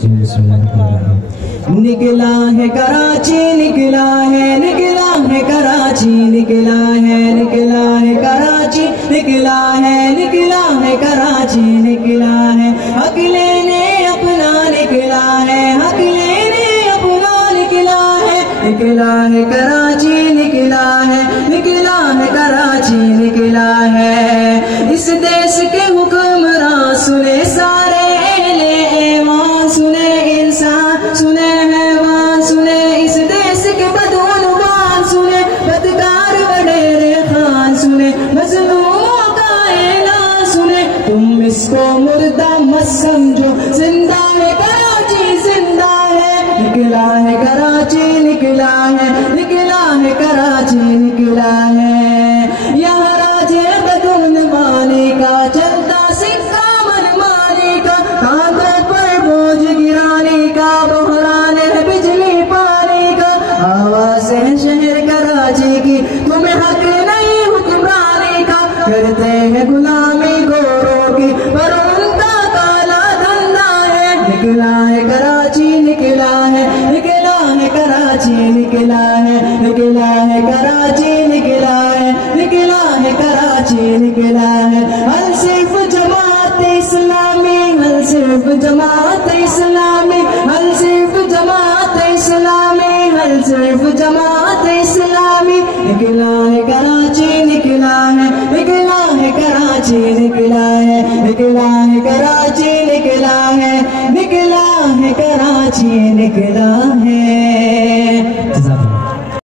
جی بسم اللہ الرحمن الرحیم۔ نکلا ہے کراچی نکلا ہے کراچی نکلا ہے کراچی نکلا ہے کراچی نکلا ہے حق لینے اپنا نکلا ہے حق لینے اپنا نکلا ہے کراچی نکلا ہے کراچی نکلا ہے اس دیس کے حکمراں سنے سارے اہل ایمان سنے انسان سنے حیوان سنے اس دیس کے بدعنوان سنے بدکار وڈیرے خان سنے مظلوموں کا اعلان سنے تم اس کو مردہ مت سمجھو زندہ ہے کراچی زندہ ہے کراچی نکلا ہے کراچی نکلا ہے یہاں راجے بدعنوانی کا چلتا سکہ منمانی کا کاندھوں پر بوجھ گرانے کا بحران ہے بجلی پانی کا آواز ہے شہر کراچی کی تمہیں حق نہیں حکمرانی کا کرتے ہیں غلامی گوروں کی پر ان کا کالا دھندا ہے نکلا ہے کراچی نکلا ہے کراچی نکلا ہے کراچی نکلا ہے کراچی نکلا ہے ہر صرف جماعت اسلامی ہر صرف جماعت اسلامی ہر صرف جماعت اسلامی ہر صرف جماعت اسلامی نکلا ہے کراچی نکلا ہے کراچی نکلا ہے کراچی نکلا ہے کراچی نکلا ہے